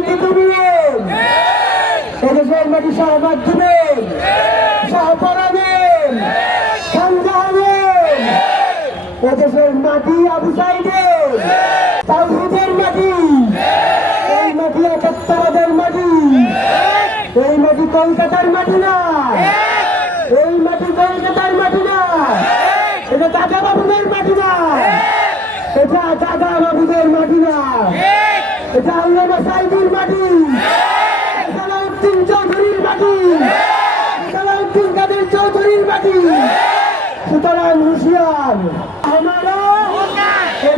মাটিতে তুলবেন, এদেশের মাটি শাহবাগ দিবেন, শাহ পড়াবেন, খানজা হবেন। এদেশের মাটি আবু সাইদের, তাওহীদের মাটি, এই মাটি একাত্তরের মাটি, এই মাটি কলকাতার মাটি না, এই মাটি কলকাতার মাটি না, এটা দাদা বাবুদের মাটি না, এটা দাদা বাবুদের মাটি না, এটা আল্লামা সাইদের মাটি, সালাউদ্দিন চৌধুরীর মাটি, সালাউদ্দিন কাদের চৌধুরীর মাটি। সুতরাং হুঁশিয়ার, আমারা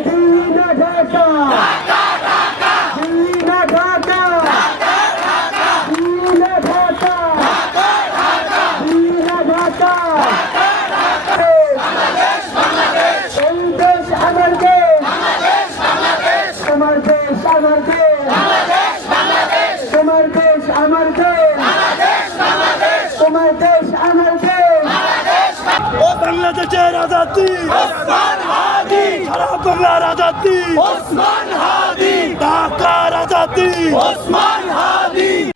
দিল্লি না ঢাকা, দিল্লি না ঢাকা, দিল্লি না ঢাকা, দিল্লি না ঢাকা। এই দেশ আমার দেশ, আমার দেশ আমার দেশ, তোমার দেশ আমার দেশ, তোমার দেশ আমার দেশ। ও বাংলাদেশের আজাদি ওসমান হাদি, সারা বাংলার আজাদি ওসমান হাদি, ঢাকার আজাদি ওসমান হাদি,